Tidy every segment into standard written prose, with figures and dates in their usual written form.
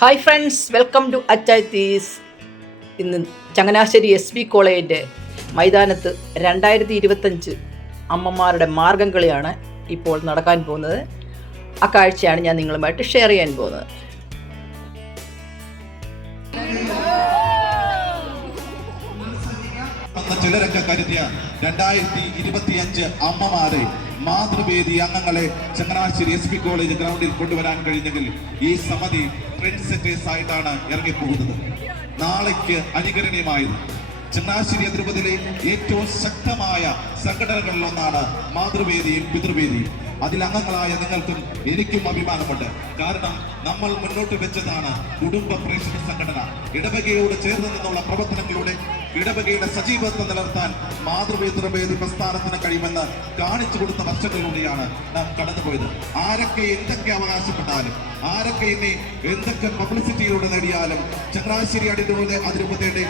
Hi friends, welcome to Achayathees. ഇന്ന് Changanassery SB കോളേജിൻ്റെ മൈതാനത്ത് 2025 അമ്മമാരുടെ മാർഗം കളിയാണ് ഇപ്പോൾ നടക്കാൻ പോകുന്നത്. ആ കാഴ്ചയാണ് ഞാൻ നിങ്ങളുമായിട്ട് ഷെയർ ചെയ്യാൻ പോകുന്നത്. ചിലരൊക്കെ കരുതിയ 2025 അമ്മമാരെ മാതൃവേദി അംഗങ്ങളെ ചങ്ങനാശ്ശേരി SB കോളേജ് ഗ്രൗണ്ടിൽ കൊണ്ടുവരാൻ കഴിഞ്ഞെങ്കിൽ ഈ സമിതി ട്രെൻഡ് സെറ്റേഴ്സ് ആയിട്ടാണ് ഇറങ്ങിപ്പോകുന്നത്. നാളേക്ക് അനുകരണീയമായത് ചങ്ങനാശ്ശേരി അതിരൂപതയിലെ ഏറ്റവും ശക്തമായ സംഘടനകളിലൊന്നാണ് മാതൃവേദിയും പിതൃവേദിയും. അതിൽ അംഗങ്ങളായ നിങ്ങൾക്കും എനിക്കും അഭിമാനമുണ്ട്. കാരണം നമ്മൾ മുന്നോട്ട് വെച്ചതാണ് കുടുംബ പ്രേക്ഷക സംഘടന. ഇടവകയോട് ചേർന്ന് നിന്നുള്ള പ്രവർത്തനങ്ങളിലൂടെ ഇടവകയുടെ സജീവത്വം നിലനിർത്താൻ മാതൃവേദി പ്രസ്ഥാനത്തിന് കഴിയുമെന്ന് കാണിച്ചു കൊടുത്ത വർഷങ്ങളിലൂടെയാണ് നാം കടന്നുപോയത്. ആരൊക്കെ എന്തൊക്കെ അവകാശപ്പെട്ടാലും, ആരൊക്കെ ഇനി എന്തൊക്കെ പബ്ലിസിറ്റിയിലൂടെ നേടിയാലും ചങ്ങനാശ്ശേരി അതിരൂപതയുടെ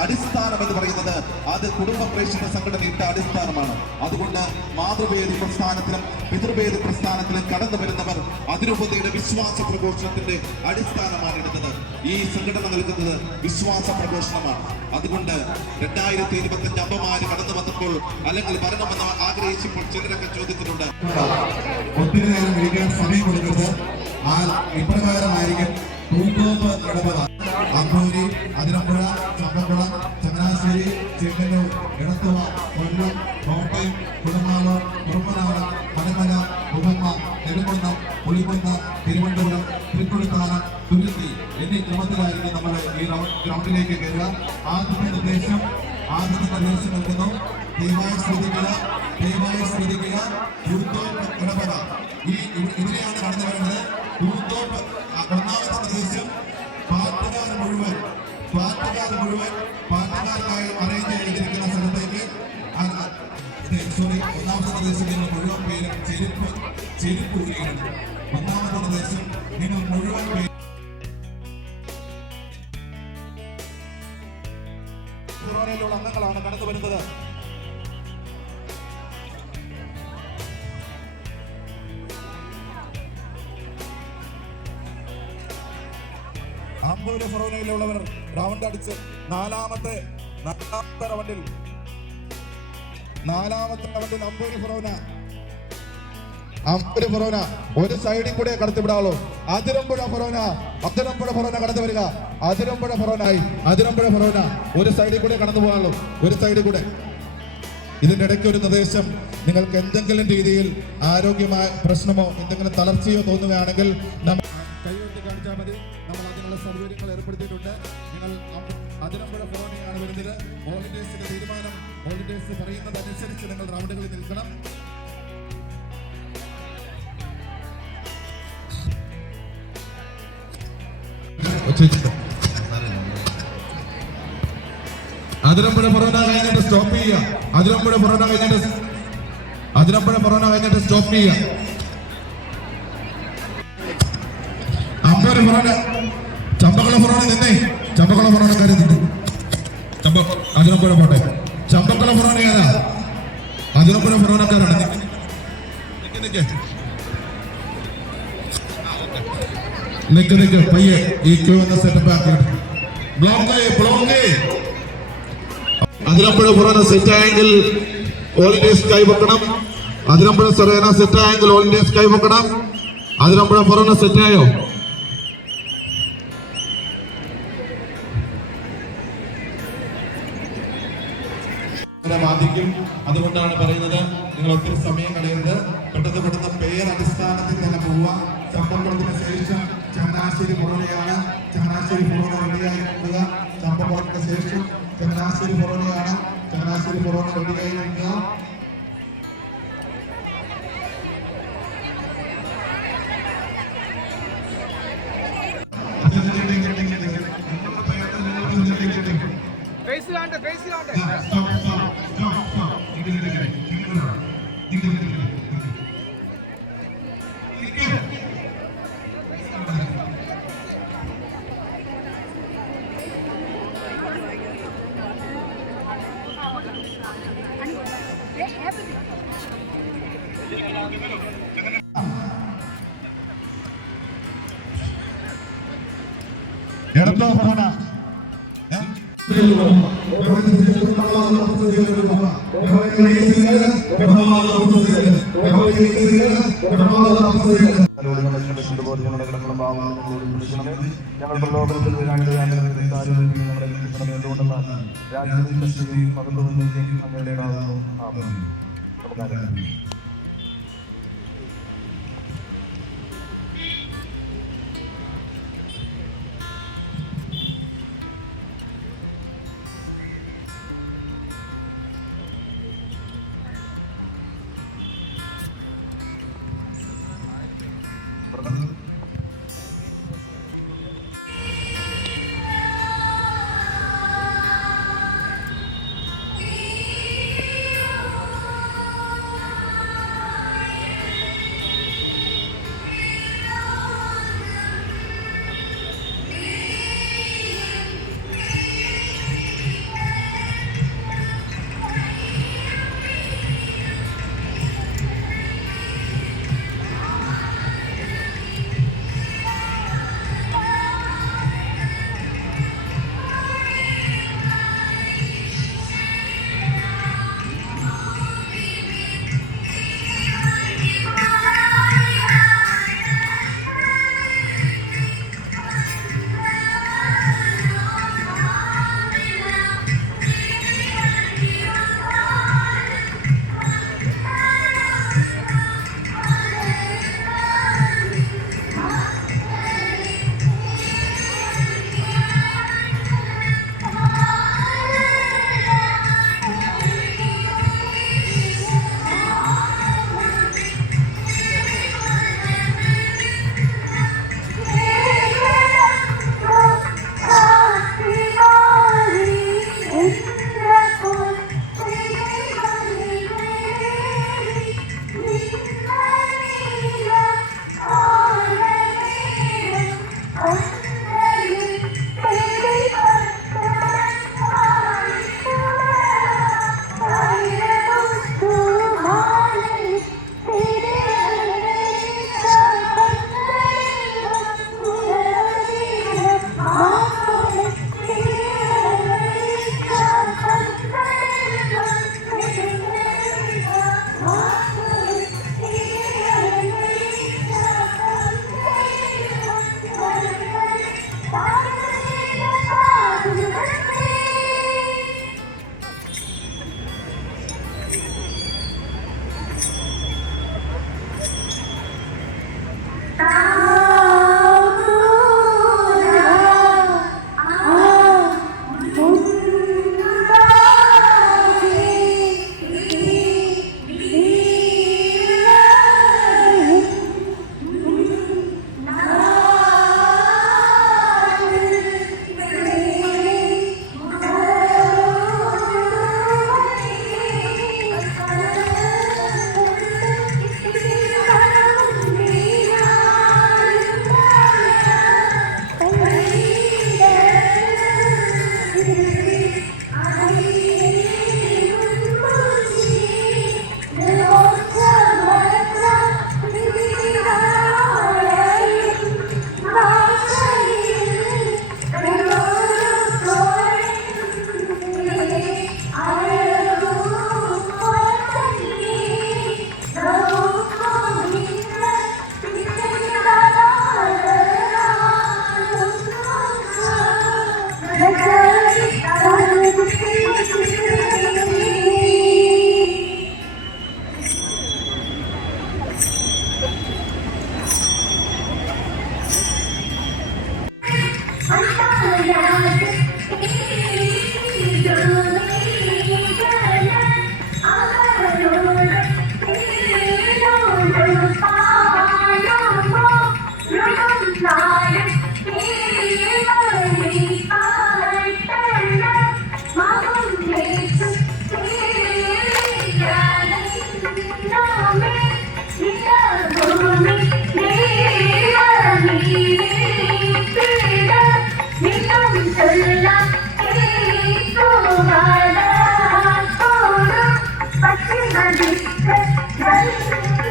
അടിസ്ഥാനം എന്ന് പറയുന്നത് അത് കുടുംബ പ്രേക്ഷക സംഘടന ഇട്ട അടിസ്ഥാനമാണ്. അതുകൊണ്ട് മാതൃവേദി പ്രസ്ഥാനത്തിലും പിതൃവേദി പ്രസ്ഥാനത്തിലും കടന്നു വരുന്നവർ അതിരൂപതയുടെ വിശ്വാസ പ്രഘോഷണത്തിന്റെ അടിസ്ഥാനമാണ് എടുത്തത്. ഈ സംഘടന നൽകുന്നത് വിശ്വാസ പ്രഘോഷണമാണ്. അതുകൊണ്ട് 2025 അമ്മമാര് കടന്നു വന്നപ്പോൾ അല്ലെങ്കിൽ വരണമെന്ന് ആഗ്രഹിച്ചപ്പോൾ ചിലരൊക്കെ ചോദിച്ചിട്ടുണ്ട്. ഒത്തിരി നേരം വിളിക്കാൻ സമയം കൊടുക്കരുത്. ഇപ്രകാരമായിരിക്കും അമ്പൂരി, അതിരമ്പുഴ, ചമ്പക്കുളം, ചങ്ങനാശ്ശേരി, ചെങ്ങന്നൂർ, എടത്തുവ, കൊല്ലം, കോട്ടയം, കുടമാളൂർ, കുറുമ്പനാട്, മലമല, ഉമ്മ, നെടുംകുന്നം, പുളികുന്ന്, തിരുവനന്തപുരം, തൃക്കൊടിത്താനം, തുരുത്തി എന്നീ ക്രമത്തിലായിരിക്കും നമ്മൾ ഈ ഗ്രൗണ്ടിലേക്ക് കയറുക. ആദ്യത്തെ നിർദ്ദേശം നൽകുന്നു. ദയവായി ശ്രദ്ധിക്കുക. ഇടപെട ഇതിനെയാണ് കടന്നു വരുന്നത്. ഒന്നാമത്തെ നിർദ്ദേശം പാർട്ടിക്കാർ മുഴുവൻ പാർട്ടിക്കാർക്കായി അറേഞ്ച് ചെയ്തിരിക്കുന്ന സ്ഥലത്തേക്ക് ഒന്നാമത്തെ നിർദ്ദേശം നിങ്ങൾ മുഴുവൻ പേരും ചെരുപ്പ് ഊരിയിടണം. ഒന്നാമത്തെ നിർദ്ദേശം നിങ്ങൾ മുഴുവൻ പേരും അംഗങ്ങളാണ് കടന്നു വരുന്നത്. അമ്പൂര് ഫൊറോനയിലുള്ളവർ റൗണ്ട് അടിച്ച് നാലാമത്തെ റൗണ്ടിൽ അമ്പൂര് ഫൊറോന ഒരു സൈഡിൽ കൂടെ കടത്തിവിടാളൂ. അതിരമ്പുഴ ഫൊറോന കടന്നു വരിക. അതിരമ്പുഴ ഫൊറോന ഒരു സൈഡിൽ കൂടെ കടന്നു പോകാനുള്ളൂ. ഒരു സൈഡിൽ കൂടെ. ഇതിന്റെ ഇടയ്ക്ക് ഒരു നിർദ്ദേശം, നിങ്ങൾക്ക് എന്തെങ്കിലും രീതിയിൽ ആരോഗ്യമായ പ്രശ്നമോ എന്തെങ്കിലും തളർച്ചയോ തോന്നുകയാണെങ്കിൽ കൈകൊട്ടി കാണിച്ചാൽ മതി. നമ്മൾ അതിനുള്ള സൗകര്യങ്ങൾ ഏർപ്പെടുത്തിയിട്ടുണ്ട്. നിങ്ങൾ അതിരമ്പുഴ ഫൊറോനയാണ് വരുന്നത്. വോളണ്ടിയേഴ്സിന്റെ തീരുമാനം, വോളണ്ടിയേഴ്സ് പറയുന്നതനുസരിച്ച് നിങ്ങൾ റൗണ്ടുകളിൽ നിൽക്കണം. അതിരമ്പുഴ ഫൊറോന കഴിഞ്ഞിട്ട് സ്റ്റോപ്പ് ചെയ്യുക. അതിരമ്പുഴ ഫൊറോന കഴിഞ്ഞിട്ട് സ്റ്റോപ്പ് ചെയ്യുക. അമ്പൂര് ഫൊറോന, ചമ്പക്കുളം ഫൊറോന നിന്നേ. ചമ്പക്കുളം ഫൊറോന കരുതുന്നു. അതിരമ്പുഴ പോട്ടെ. ചമ്പക്കുളം ഫൊറോന ഏതാ? അതിരമ്പുഴ ഫൊറോനക്കാരാണ്. നിക്ക് പയ്യെ ഈ ക്യൂ എന്ന സെറ്റപ്പ് ആക്കിയിട്ട് അതിരമ്പുഴ ഫൊറോന സെറ്റ് ആയെങ്കിൽ വോളണ്ടിയേഴ്സ് കൈവെക്കണം. അതിരമ്പുഴ ഫൊറോന സെറ്റ് ആയെങ്കിൽ വോളണ്ടിയേഴ്സ് കൈവെക്കണം. അതിരമ്പുഴ ഫൊറോന സെറ്റ് ആയോ? ബാധിക്കും. അതുകൊണ്ടാണ് പറയുന്നത്, നിങ്ങൾ ഒത്തിരി സമയം കളയരുത്. പെട്ടെന്ന് പേർ അടിസ്ഥാനത്തിൽ തന്നെ പോവുക. ചമ്പക്കുളത്തിന് ശേഷം ചങ്ങനാശ്ശേരി ഫൊറോനയാണ്. ചങ്ങനാശ്ശേരി ഫൊറോന റെഡിയായി നിൽക്കുക. ചമ്പക്കുളത്തിന് ശേഷം ചങ്ങനാശ്ശേരി ഫൊറോനയാണ്. ചങ്ങനാശ്ശേരി ഫൊറോന റെഡിയായി നിൽക്കുക. ഇടത്തോ ഫറോന ഞങ്ങൾ പ്രലോഭനത്തിൽ വീഴാണ്ട് എന്തുകൊണ്ടുള്ള രാജ്യവും മതവും അങ്ങനെയുണ്ടാകുന്നു. നമുക്കറിയാം.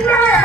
Yeah.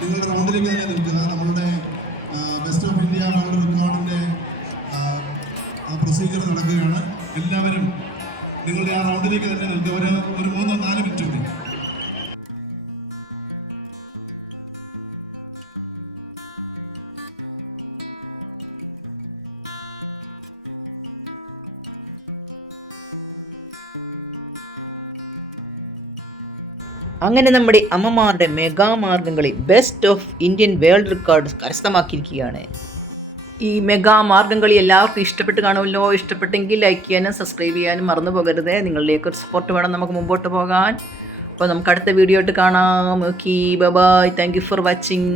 നിങ്ങളുടെ റൗണ്ടിലേക്ക് തന്നെ നിൽക്കുക. നമ്മളുടെ ബെസ്റ്റ് ഓഫ് ഇന്ത്യ വേൾഡ് റെക്കോർഡിൻ്റെ പ്രൊസീജിയർ നടക്കുകയാണ്. എല്ലാവരും നിങ്ങളുടെ ആ റൗണ്ടിലേക്ക് തന്നെ നിൽക്കുക. ഒരു 3-4 മിനിറ്റ് മതി. അങ്ങനെ നമ്മുടെ അമ്മമാരുടെ മെഗാമാർഗംകളി best of Indian world record കരസ്ഥമാക്കിയിരിക്കുകയാണ്. ഈ മെഗാമാർഗംകളി എല്ലാവർക്കും ഇഷ്ടപ്പെട്ട് കാണുമല്ലോ. ഇഷ്ടപ്പെട്ടെങ്കിൽ ലൈക്ക് ചെയ്യാനും സബ്സ്ക്രൈബ് ചെയ്യാനും മറന്നു പോകരുത്. നിങ്ങളിലേക്ക് ഒരു സപ്പോർട്ട് വേണം നമുക്ക് മുമ്പോട്ട് പോകാൻ. അപ്പോൾ നമുക്ക് അടുത്ത വീഡിയോ ആയിട്ട് കാണാം. Okay, bye bye. Thank you for watching.